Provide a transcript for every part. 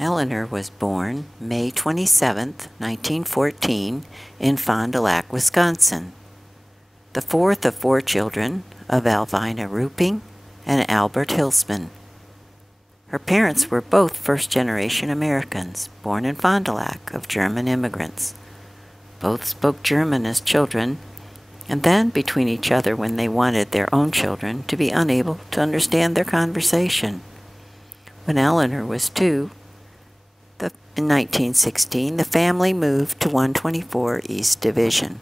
Eleanor was born May 27, 1914, in Fond du Lac, Wisconsin, the fourth of four children of Alvina Ruping and Albert Huelsman. Her parents were both first-generation Americans, born in Fond du Lac, of German immigrants. Both spoke German as children, and then between each other when they wanted their own children to be unable to understand their conversation. When Eleanor was 2, in 1916, the family moved to 124 East Division,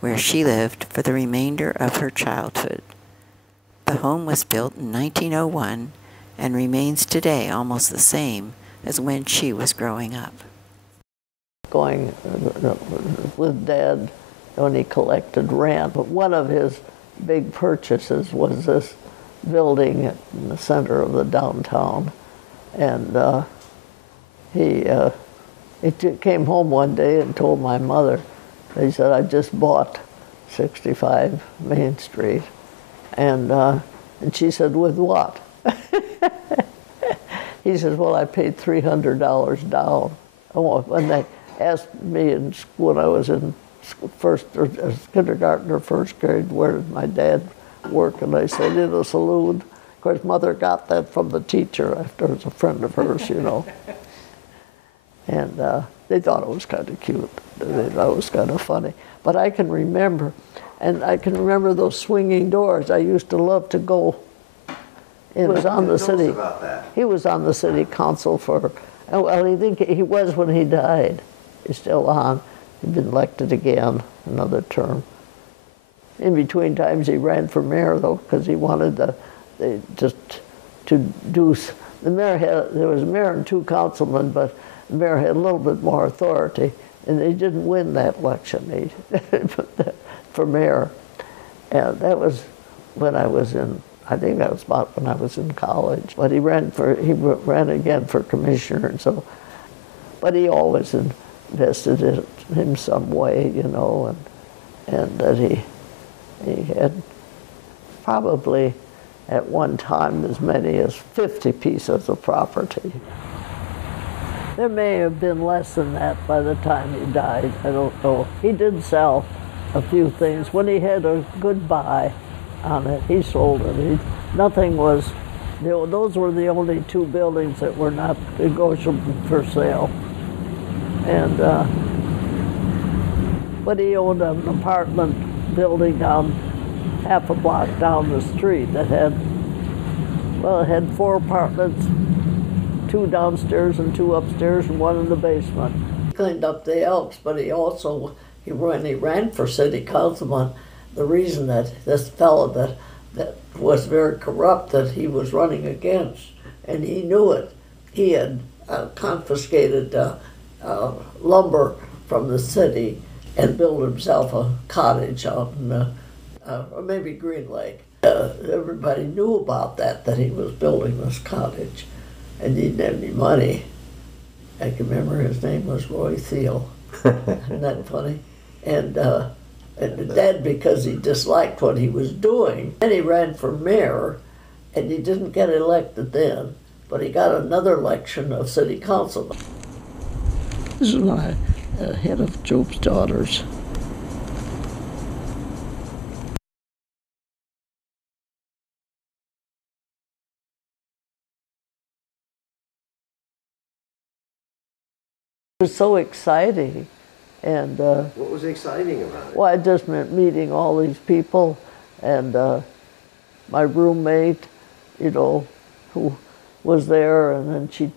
where she lived for the remainder of her childhood. The home was built in 1901 and remains today almost the same as when she was growing up. Going with Dad when he collected rent, but one of his big purchases was this building in the center of the downtown, and he came home one day and told my mother. He said, "I just bought 65 Main Street," and she said, "With what?" He says, "Well, I paid $300 down." When they asked me when I was in kindergarten or first grade, where did my dad work, and I said, "In a saloon." Of course, Mother got that from the teacher after it was a friend of hers, you know. And they thought it was kind of cute. They thought it was kind of funny. But I can remember, and I can remember those swinging doors. I used to love to go. It was on the city. About that. He was on the city council for, well, I think he was when he died. He's still on. He'd been elected again, another term. In between times, he ran for mayor, though, because he wanted the mayor there was a mayor and 2 councilmen, but the mayor had a little bit more authority, and they didn't win that election for mayor. And that was when I was in, I think that was about when I was in college. But he ran again for commissioner, and so, but he always invested in him some way, you know, and that he had probably at one time as many as 50 pieces of property. There may have been less than that by the time he died. I don't know. He did sell a few things. When he had a good buy on it, he sold it. Nothing was, those were the only 2 buildings that were not negotiable for sale. And, but he owned an apartment building down half a block down the street that had, well, it had 4 apartments, 2 downstairs and 2 upstairs and 1 in the basement. He cleaned up the Elks, but he also, when he ran for city councilman, the reason that this fellow that was very corrupt that he was running against, and he knew it, he had confiscated lumber from the city and built himself a cottage out in, or maybe Green Lake. Everybody knew about that he was building this cottage. And he didn't have any money. I can remember his name was Roy Thiel. Isn't that funny? And Dad, because he disliked what he was doing, and he ran for mayor, and he didn't get elected then, but he got another election of city council. This is when I head of Job's Daughters. It was so exciting, and what was exciting about it? Well, I just meant meeting all these people, and my roommate, you know, who was there, and then she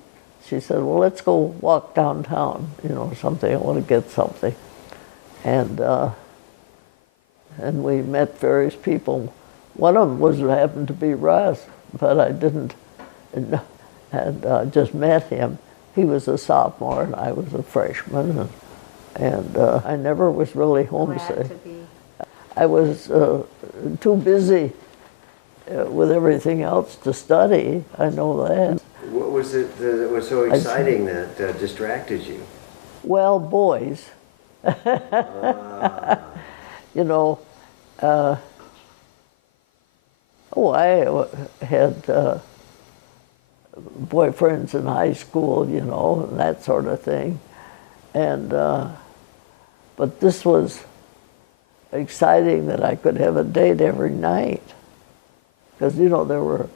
said, "Well, let's go walk downtown, you know, something. I want to get something," and we met various people. One of them happened to be Russ, but I didn't, and just met him. He was a sophomore and I was a freshman, and I never was really homesick. I was too busy with everything else to study, I know that. What was it that was so exciting that distracted you? Well, boys. You know, I had boyfriends in high school, you know, and that sort of thing. And, but this was exciting that I could have a date every night. Because, you know, there were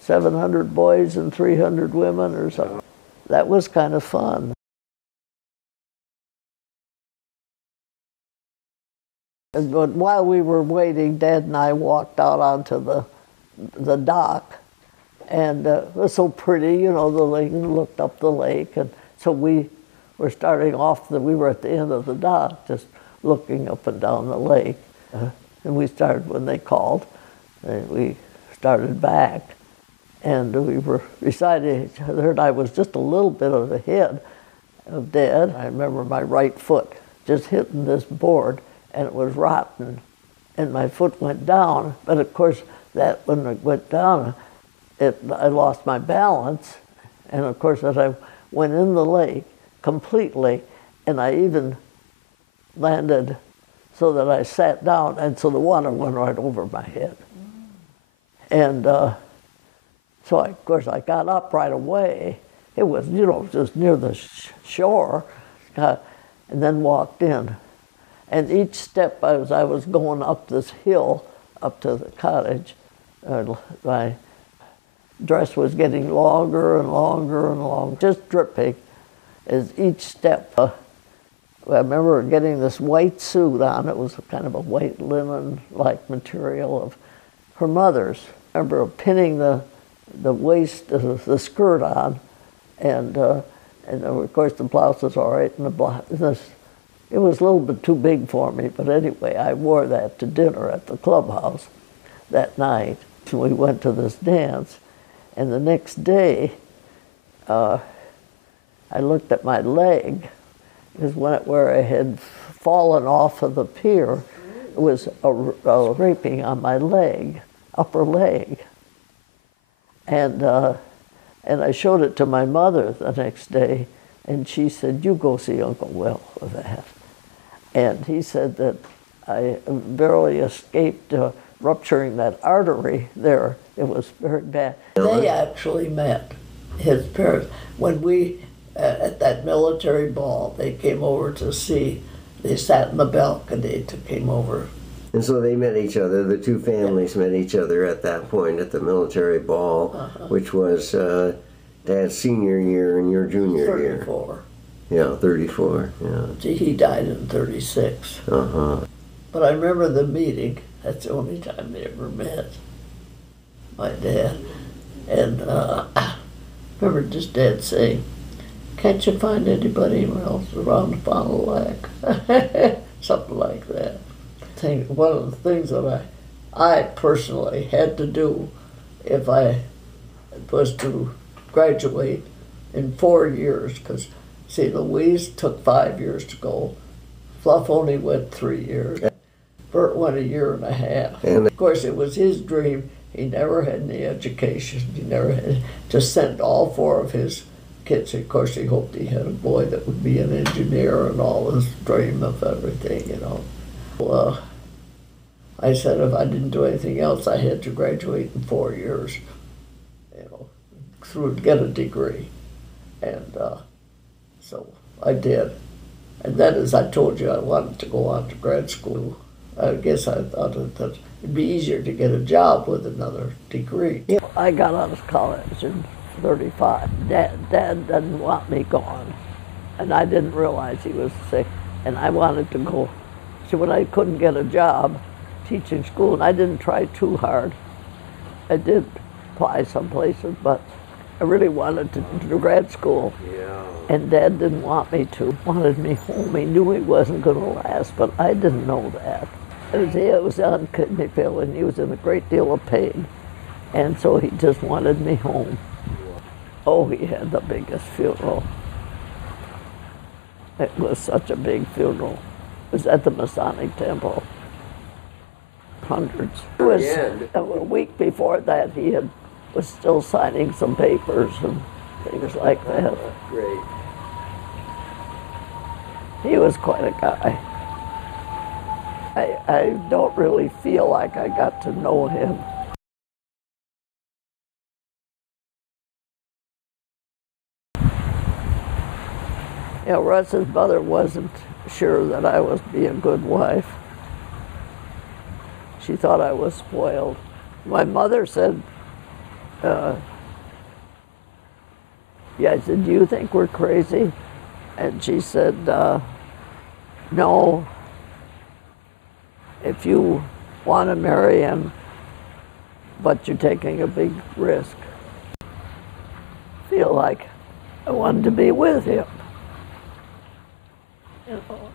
700 boys and 300 women or something. That was kind of fun. But while we were waiting, Dad and I walked out onto the dock, and it was so pretty, you know, the lake, and looked up the lake, and so we were starting off, we were at the end of the dock, just looking up and down the lake. And we started, when they called, and we started back, and we were beside each other, and I was just a little bit ahead of Dad. I remember my right foot just hitting this board, and it was rotten, and my foot went down. But of course, that when it went down, I lost my balance, and of course, as I went in the lake completely, and I even landed so that I sat down, and so the water went right over my head. And so, of course, I got up right away. It was, you know, just near the shore, and then walked in. And each step, as I was going up this hill, up to the cottage, my dress was getting longer and longer and longer, just dripping as each step. I remember getting this white suit on. It was kind of a white linen-like material of her mother's. I remember pinning the waist, the skirt on, and of course the blouse was all right, and it was a little bit too big for me, but anyway, I wore that to dinner at the clubhouse that night. So we went to this dance, and the next day, I looked at my leg, because where I had fallen off of the pier, it was a raping on my leg, upper leg. And I showed it to my mother the next day, and she said, "You go see Uncle Will with that." And he said that I barely escaped rupturing that artery there. It was very bad. They actually met, his parents. When we, at that military ball, they came over to see. They sat in the balcony, came over. And so they met each other, the two families met each other at that point at the military ball, which was Dad's senior year and your junior 34. year. 34. Yeah, 34, yeah. He died in 36. But I remember the meeting. That's the only time they ever met, my dad. And I remember just Dad saying, "Can't you find anybody else around Fond du Lac?" Something like that. One of the things that I personally had to do if I was to graduate in 4 years, because see, Louise took 5 years to go. Fluff only went 3 years. Bert went a year and a half. And of course, it was his dream. He never had any education. He never had to send all 4 of his kids. Of course, he hoped he had a boy that would be an engineer and all his dream of everything, you know. Well, I said if I didn't do anything else, I had to graduate in 4 years, you know, get a degree. And so I did. And then, as I told you, I wanted to go on to grad school. I guess I thought that it'd be easier to get a job with another degree. Yeah. I got out of college in 35. Dad didn't want me gone, and I didn't realize he was sick, and I wanted to go. So when I couldn't get a job teaching school, and I didn't try too hard. I did apply some places, but I really wanted to do grad school. Yeah. And Dad didn't want me to. He wanted me home. He knew he wasn't going to last, but I didn't know that. It was on kidney failure, and he was in a great deal of pain. And so he just wanted me home. Oh, he had the biggest funeral. It was such a big funeral. It was at the Masonic Temple. Hundreds. It was a week before that, was still signing some papers and things like that. Great. He was quite a guy. I don't really feel like I got to know him. Yeah, Russ's mother wasn't sure that I was be a good wife. She thought I was spoiled. My mother said, yeah, I said, do you think we're crazy? And she said, no, if you want to marry him, but you're taking a big risk. Feel like I wanted to be with him. You know,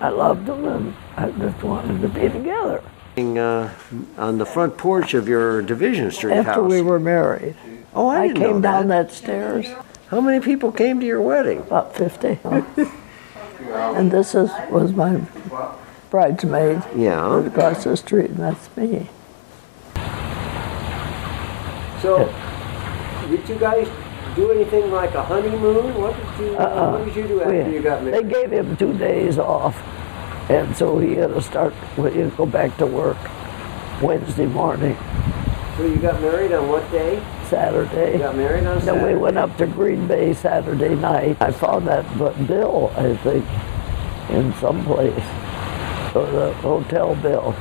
I loved him and I just wanted to be together. On the front porch of your Division Street house. After we were married. Oh, I didn't know came down that. that stairs. How many people came to your wedding? About 50. And this was my bridesmaid. Yeah. Across the street, and that's me. So, did you guys do anything like a honeymoon? What did you do after you got married? They gave him 2 days off, and so he had to go back to work Wednesday morning. So you got married on what day? Saturday. You got married on Saturday? Then we went up to Green Bay Saturday night. I found that bill, I think, in some place, or the hotel bill.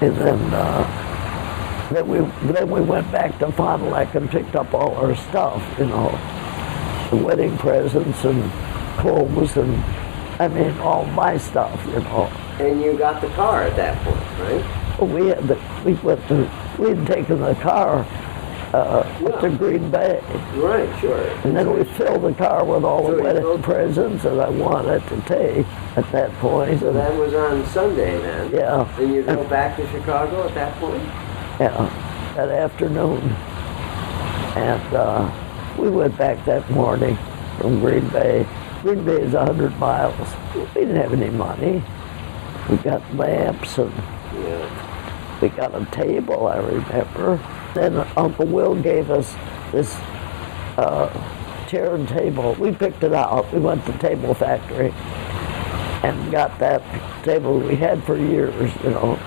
And then we went back to Fond du Lac and picked up all our stuff, you know, the wedding presents and clothes and, I mean, all my stuff, you know. And you got the car at that point, right? Well, we had taken the car up to Green Bay. Right, sure. And then we filled the car with all the wedding presents that I wanted to take at that point. So that was on Sunday then? Yeah. And you go back to Chicago at that point? Yeah, that afternoon. And we went back that morning from Green Bay. Green Bay is 100 miles. We didn't have any money. We got lamps and we got a table, I remember. Then Uncle Will gave us this chair and table. We picked it out. We went to Table Factory and got that table we had for years, you know.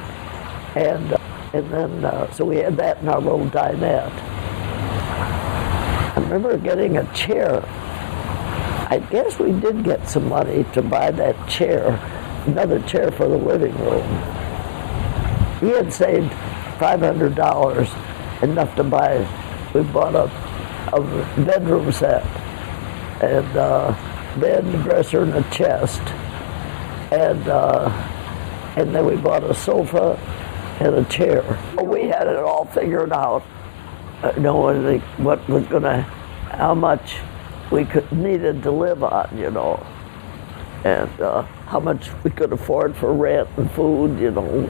And then, so we had that in our little dinette. I remember getting a chair. I guess we did get some money to buy that chair, another chair for the living room. We had saved $500, enough to buy, we bought a bedroom set, and bed, dresser, and a chest. And then we bought a sofa and a chair. We had it all figured out, knowing what was how much we needed to live on, you know, and how much we could afford for rent and food, you know.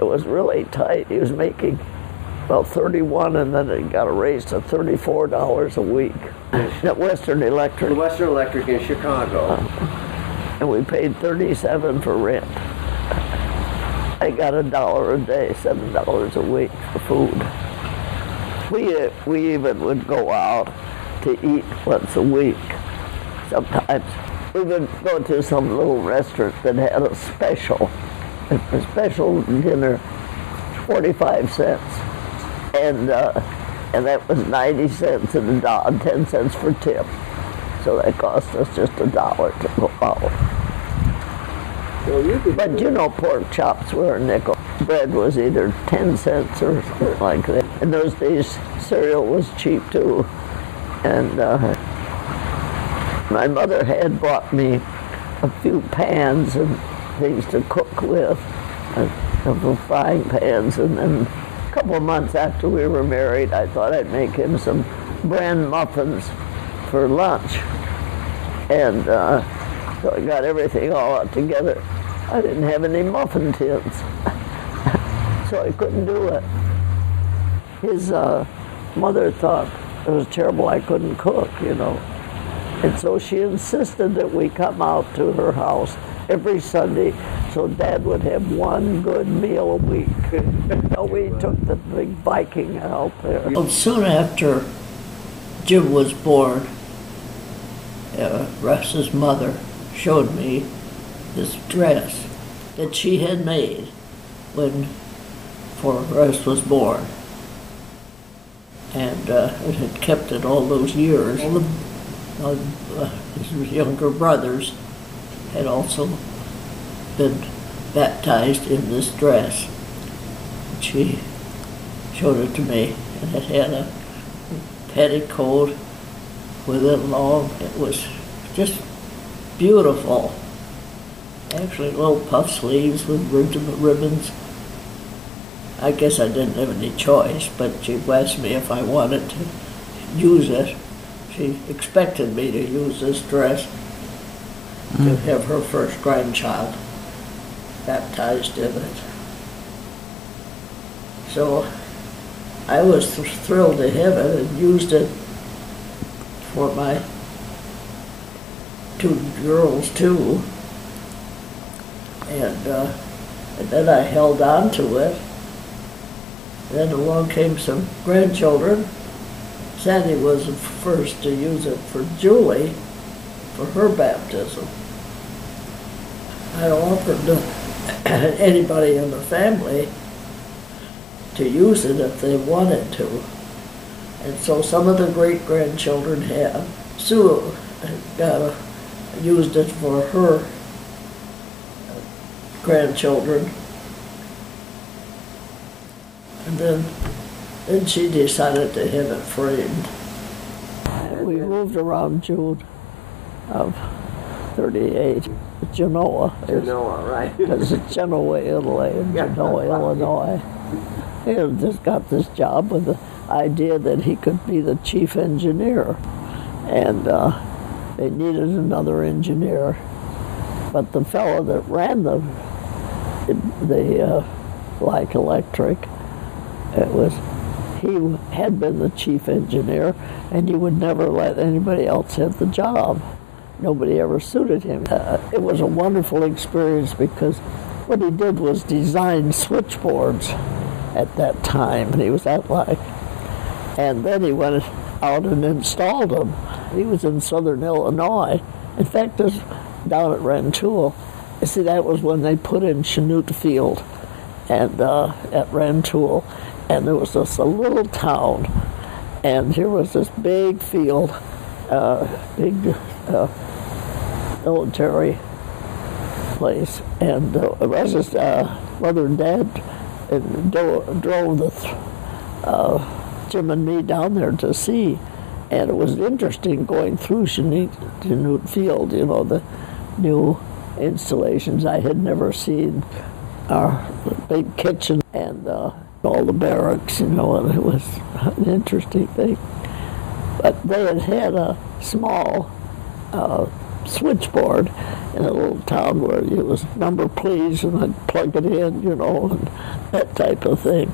It was really tight. He was making about 31, and then it got raised to $34 a week at Western Electric. Western Electric in Chicago. And we paid $37 for rent. I got $1 a day, $7 a week for food. We even would go out to eat once a week. Sometimes we would go to some little restaurant that had a special dinner, 45 cents, and that was 90 cents and 10 cents for tip. So that cost us just $1 to go out. But you know, pork chops were a nickel. Bread was either 10 cents or something like that. In those days, cereal was cheap too. And my mother had bought me a few pans and things to cook with, the frying pans. And then a couple of months after we were married, I thought I'd make him some bran muffins for lunch. And so I got everything all out together. I didn't have any muffin tins, so I couldn't do it. His mother thought it was terrible I couldn't cook, you know. And so she insisted that we come out to her house every Sunday so Dad would have one good meal a week. So we took the big Viking out there. Well, soon after Jim was born, Russ's mother showed me this dress that she had made before Russ was born. And it had kept it all those years. All the his younger brothers had also been baptized in this dress. She showed it to me, and it had a petticoat with it long. It was just beautiful. Actually, little puff sleeves with ribbons. I guess I didn't have any choice, but she asked me if I wanted to use it. She expected me to use this dress to have her first grandchild baptized in it. So I was thrilled to have it and used it for my two girls too. And then I held on to it. Then along came some grandchildren. Sandy was the first to use it for Julie for her baptism. I offered anybody in the family to use it if they wanted to. And so some of the great-grandchildren have. Sue used it for her grandchildren. And then she decided to have it framed. We moved around June of 38. Genoa. Genoa, right. Because it's Genoa, Italy, and Genoa, Illinois. He had just got this job with the idea that he could be the chief engineer. And they needed another engineer. But the fellow that ran the like electric, he had been the chief engineer, and he would never let anybody else have the job. Nobody ever suited him. It was a wonderful experience because what he did was design switchboards at that time, and he was that like. And then he went out and installed them. He was in southern Illinois. In fact, this down at Rantoul. You see, that was when they put in Chanute Field and at Rantoul. And there was just a little town, and here was this big field, big military place, and Russ's mother and dad drove Jim and me down there to see, and it was interesting going through Chanute Field, you know, the new installations I had never seen, our big kitchen, and all the barracks, you know, and it was an interesting thing. But they had a small switchboard in a little town where it was number please, and I'd plug it in, you know, and that type of thing.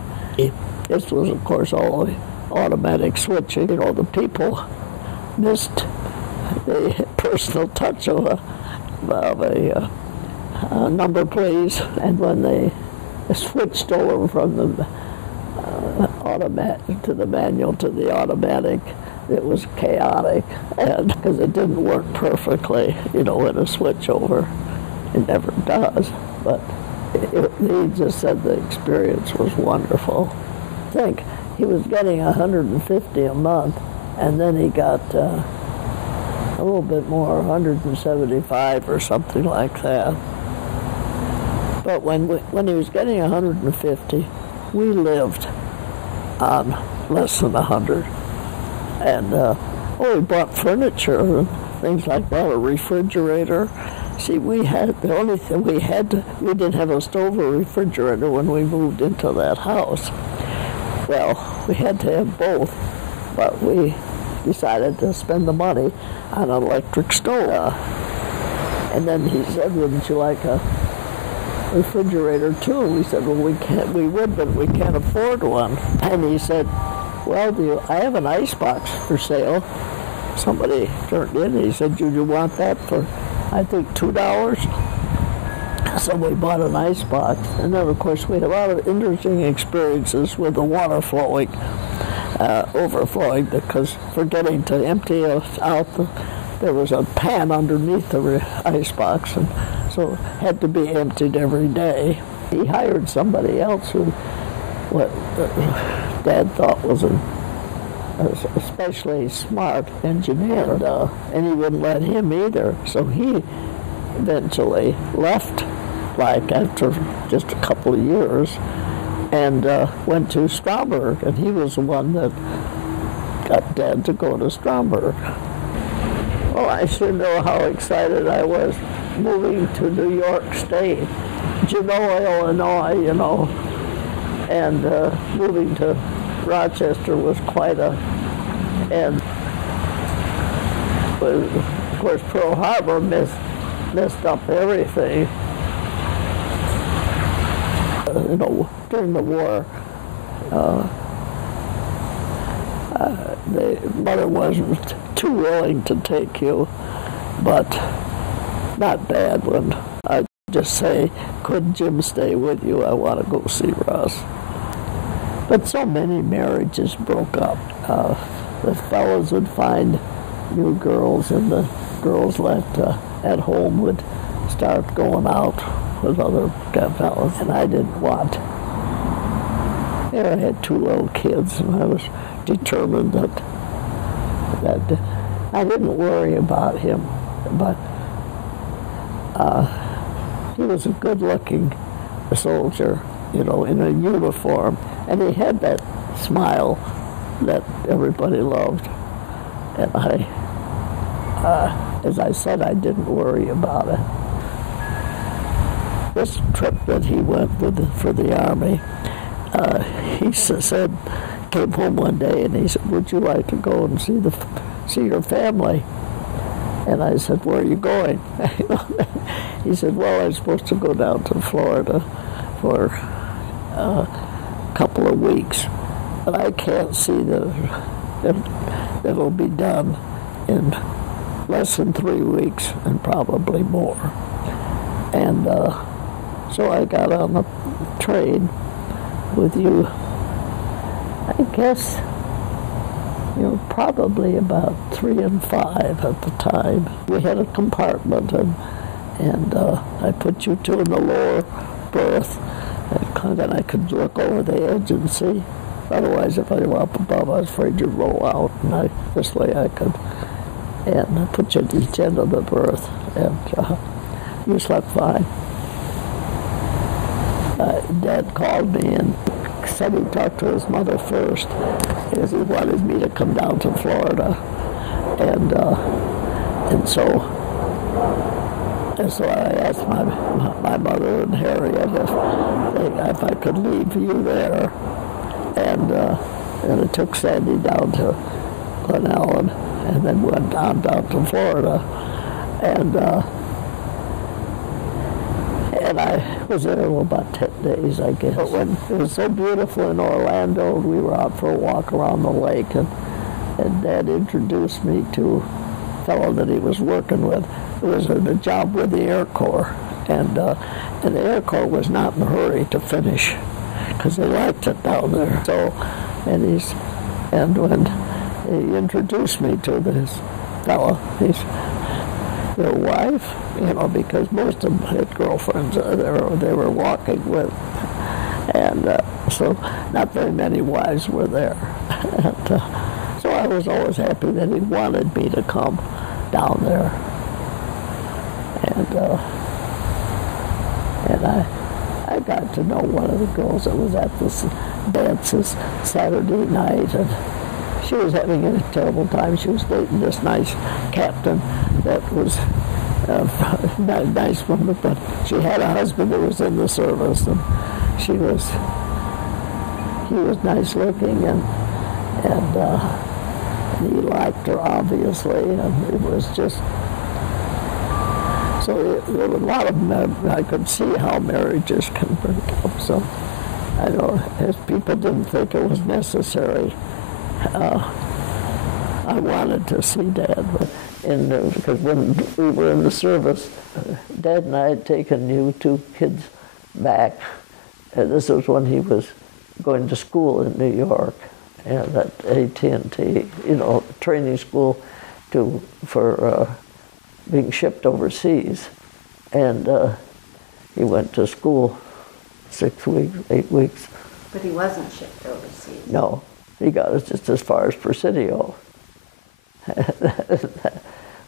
This was, of course, all automatic switching. You know, the people missed the personal touch of a number please, and when they switched over from the automatic to the manual to the automatic, it was chaotic, and because it didn't work perfectly, you know, in a switchover. It never does, but he just said the experience was wonderful. I think he was getting $150 a month, and then he got a little bit more, $175 or something like that. But when he was getting $150, we lived on less than $100. And we bought furniture and things like that, a refrigerator. See, we didn't have a stove or refrigerator when we moved into that house. Well, we had to have both, but we decided to spend the money on an electric stove. And then he said, wouldn't you like a refrigerator too? We said, well, we would, but we can't afford one. And he said, well, I have an ice box for sale. Somebody turned in, and he said, do you want that for, I think, $2? So we bought an ice box. And then, of course, we had a lot of interesting experiences with the water flowing, overflowing, because forgetting to empty it out, there was a pan underneath the ice box, and so it had to be emptied every day. He hired somebody else who, what Dad thought was a especially smart engineer, and he wouldn't let him either. So he eventually left, like after just a couple of years, and went to Stromberg, and he was the one that got Dad to go to Stromberg. Oh, I sure know how excited I was moving to New York State, Genoa, Illinois, you know, and moving to Rochester was quite a, and of course Pearl Harbor messed up everything. You know, during the war, the mother wasn't too willing to take you, but not Dad would. I'd just say, could Jim stay with you? I want to go see Russ. But so many marriages broke up. The fellows would find new girls, and the girls left at home would start going out with other fellows, and I didn't want. There I had 2 little kids, and I was determined that I didn't worry about him, but he was a good-looking soldier, you know, in a uniform, and he had that smile that everybody loved, and as I said, I didn't worry about it. This trip that he went with for the Army, he said, came home one day and he said, would you like to go and see your family? And I said, where are you going? He said, well, I'm supposed to go down to Florida for a couple of weeks, but I can't see that it'll be done in less than 3 weeks and probably more. And so I got on the train with you, I guess, you know, probably about 3 and 5 at the time. We had a compartment, and I put you 2 in the lower berth, and then I could look over the edge and see. Otherwise, if I were up above, I was afraid you'd roll out, and this way I could. And I put you at each end of the berth, and you slept fine. Dad called me and said he talked to his mother first, because he wanted me to come down to Florida, and so I asked my mother and Harriet if I could leave you there, and it took Sandy down to Glen Ellen, and then went down to Florida, and I was there about 10 days, I guess. But when it was so beautiful in Orlando, we were out for a walk around the lake, and Dad introduced me to a fellow that he was working with. It was a job with the Air Corps, and the Air Corps was not in a hurry to finish, because they liked it down there. So, and when he introduced me to this fellow, he's their wife, you know, because most of them had girlfriends they were walking with, and so not very many wives were there. And, so I was always happy that he wanted me to come down there, and I got to know one of the girls that was at this dances Saturday night, and she was having a terrible time. She was dating this nice captain that was not a nice woman, but she had a husband that was in the service, and he was nice looking, and he liked her, obviously, and it was just, so there were a lot of men. I could see how marriages can break up, so I know, as people didn't think it was necessary, I wanted to see Dad, because when we were in the service, Dad and I had taken you 2 kids back. This was when he was going to school in New York, and at AT&T, you know, training school for being shipped overseas. And he went to school 6 weeks, 8 weeks. But he wasn't shipped overseas. No. He got us just as far as Presidio.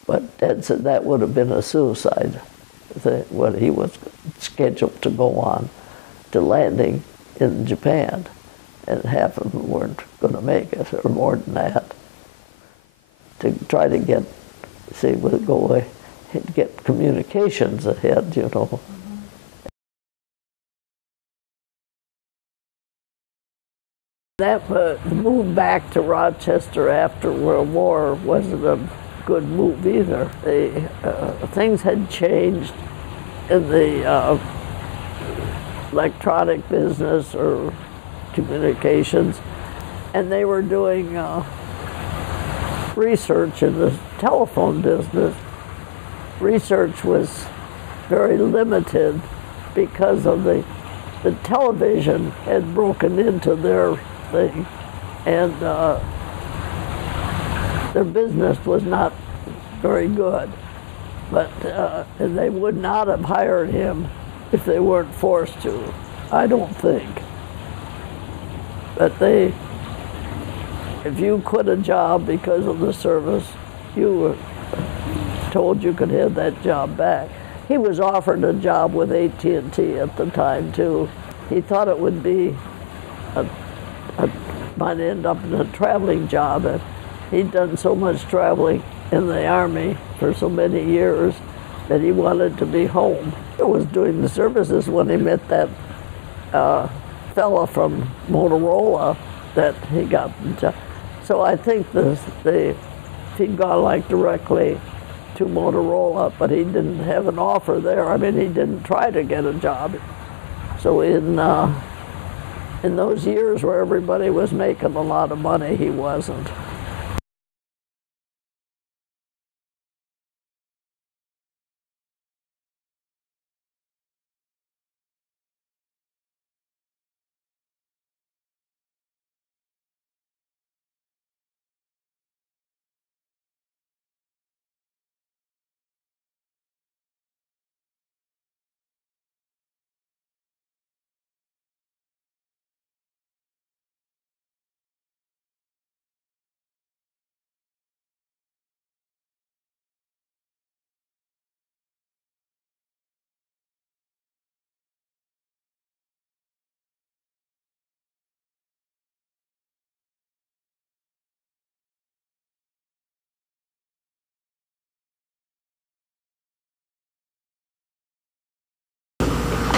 But Dad said that would have been a suicide when he was scheduled to go on to landing in Japan, and half of them weren't going to make it, or more than that, to try to get, get communications ahead, you know. That move back to Rochester after World War wasn't a good move either. Things had changed in the electronic business or communications, and they were doing research in the telephone business. Research was very limited because of the television had broken into their thing, and their business was not very good. But and they would not have hired him if they weren't forced to, I don't think. But if you quit a job because of the service, you were told you could have that job back. He was offered a job with AT&T at the time too. He thought it would be might end up in a traveling job, and he'd done so much traveling in the Army for so many years that he wanted to be home. He was doing the services when he met that fella from Motorola that he got the job. So I think if he'd gone like directly to Motorola, but he didn't have an offer there. I mean, he didn't try to get a job. So in those years where everybody was making a lot of money, he wasn't.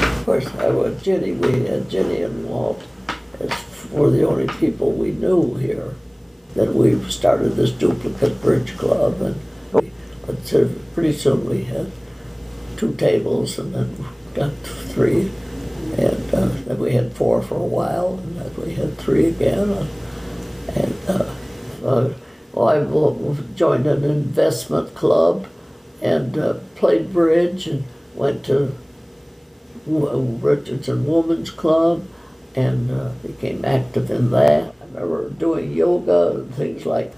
Of course, Jenny and Walt were the only people we knew here. Then we started this duplicate bridge club, and pretty soon we had 2 tables, and then got 3, and then we had 4 for a while, and then we had 3 again. I joined an investment club and played bridge, and went to Richardson Women's Club and became active in that. I remember doing yoga and things like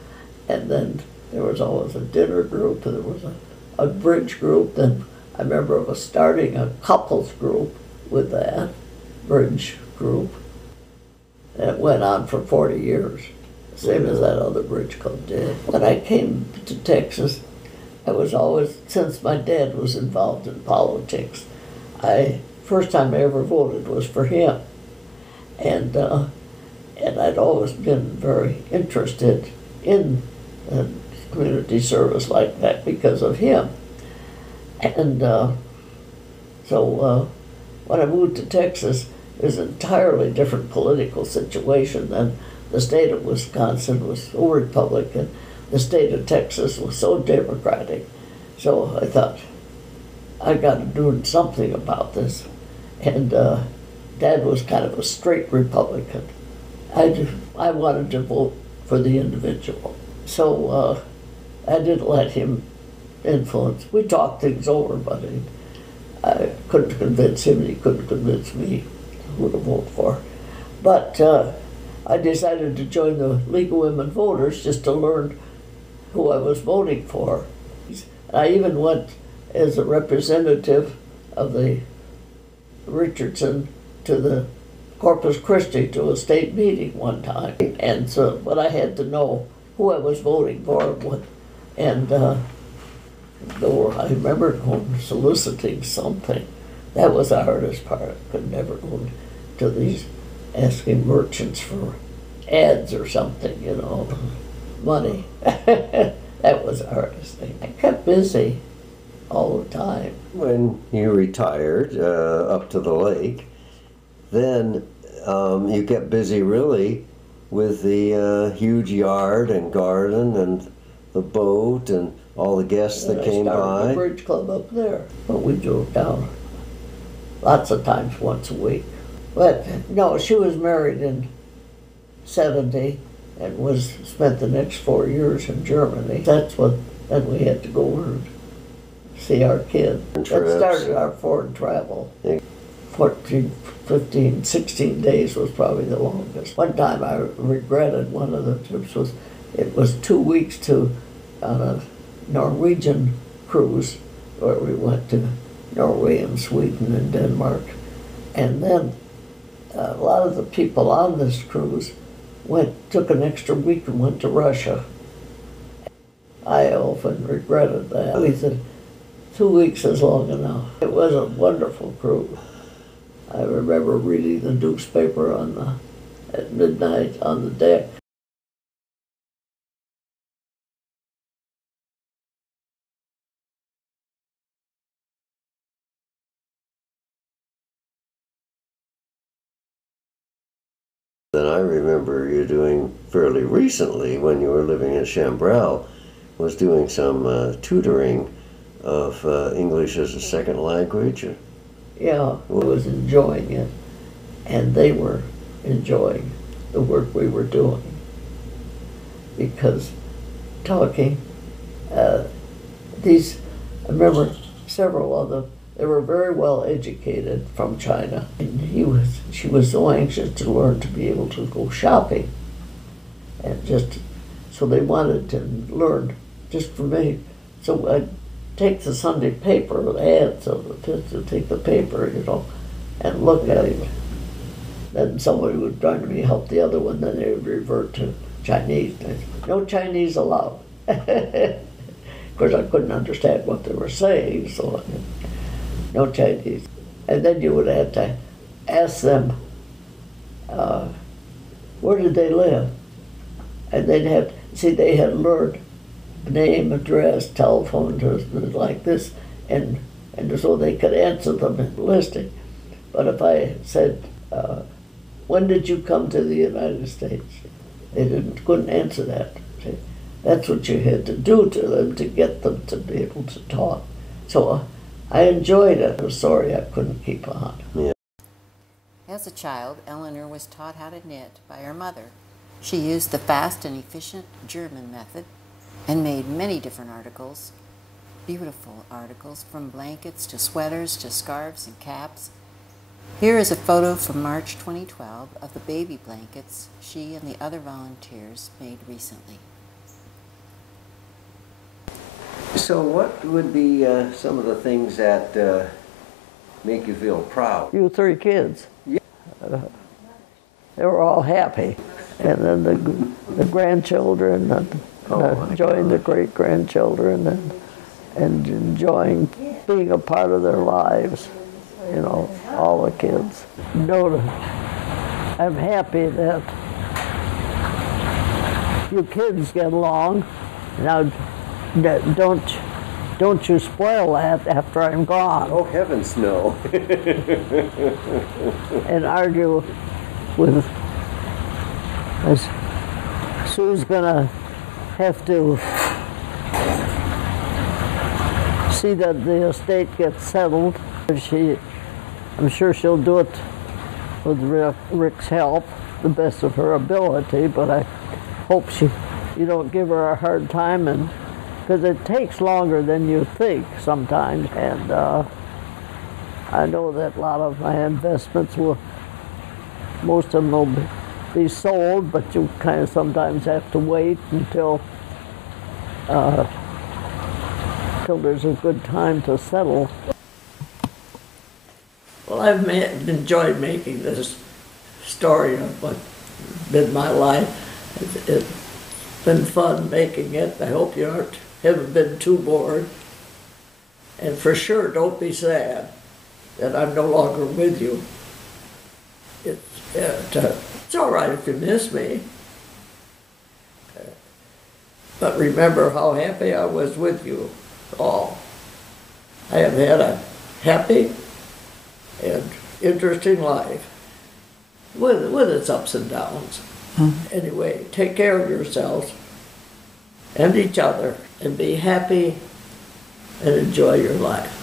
that. And then there was always a dinner group, and there was a bridge group. Then I remember us starting a couples group with that bridge group. And it went on for 40 years, same as that other bridge club did. When I came to Texas, I was always, since my dad was involved in politics, first time I ever voted was for him, and I'd always been very interested in community service like that because of him. And so when I moved to Texas, it was an entirely different political situation than the state of Wisconsin was so Republican. The state of Texas was so Democratic. So I thought, I got to do something about this. And Dad was kind of a straight Republican. I wanted to vote for the individual. So I didn't let him influence. We talked things over, but I couldn't convince him, and he couldn't convince me who to vote for. But I decided to join the League of Women Voters just to learn who I was voting for. I even went as a representative of the Richardson to the Corpus Christi to a state meeting one time, and so, but I had to know who I was voting for and what, and I remember going soliciting something. That was the hardest part. I could never go to these asking merchants for ads or something, you know, money. That was the hardest thing. I kept busy all the time. When you retired up to the lake, then you kept busy really with the huge yard and garden and the boat and all the guests that came by. I started the bridge club up there, but we drove down lots of times once a week. But no, she was married in 70 and spent the next 4 years in Germany. That's what, then we had to go and see our kid. That started our foreign travel. 14, 15, 16 days was probably the longest. One time I regretted one of the trips it was 2 weeks on a Norwegian cruise where we went to Norway and Sweden and Denmark. And then a lot of the people on this cruise took an extra week and went to Russia. I often regretted that. We said 2 weeks is long enough. It was a wonderful cruise. I remember reading the newspaper at midnight on the deck. Then I remember you doing fairly recently, when you were living in Chambrel, was doing some tutoring of English as a second language. Yeah, I was enjoying it, and they were enjoying the work we were doing. Because talking, I remember several of them, they were very well educated from China, and she was so anxious to learn to be able to go shopping, and so they wanted to learn just for me. So I'd take the Sunday paper with ads of the kids to take the paper, you know, and look at it. Then somebody would try to help the other one, then they would revert to Chinese. No Chinese allowed. Of course, I couldn't understand what they were saying, so no Chinese. And then you would have to ask them, where did they live? And they had learned name, address, telephone, like this, and so they could answer them in listing. But if I said, when did you come to the United States? They couldn't answer that. See? That's what you had to do to them to get them to be able to talk. So I enjoyed it. I was sorry I couldn't keep on. Yeah. As a child, Eleanor was taught how to knit by her mother. She used the fast and efficient German method and made many different articles, beautiful articles, from blankets to sweaters to scarves and caps. Here is a photo from March 2012 of the baby blankets she and the other volunteers made recently. So what would be some of the things that make you feel proud? You 3 kids. Yeah. They were all happy. And then the grandchildren, enjoying the great-grandchildren and enjoying being a part of their lives, you know, all the kids. I'm happy that you kids get along. Now, don't you spoil that after I'm gone. Oh, heavens, no. And argue with, Sue's gonna have to see that the estate gets settled. I'm sure she'll do it with Rick's help, the best of her ability, but I hope you don't give her a hard time, and because it takes longer than you think sometimes. And I know that a lot of my investments most of them will be sold, but you kind of sometimes have to wait until there's a good time to settle. Well, I've enjoyed making this story of what's been my life. It's been fun making it. I hope you haven't been too bored. And for sure, don't be sad that I'm no longer with you. It's all right if you miss me. But remember how happy I was with you all. I have had a happy and interesting life with its ups and downs. Anyway, take care of yourselves and each other and be happy and enjoy your life.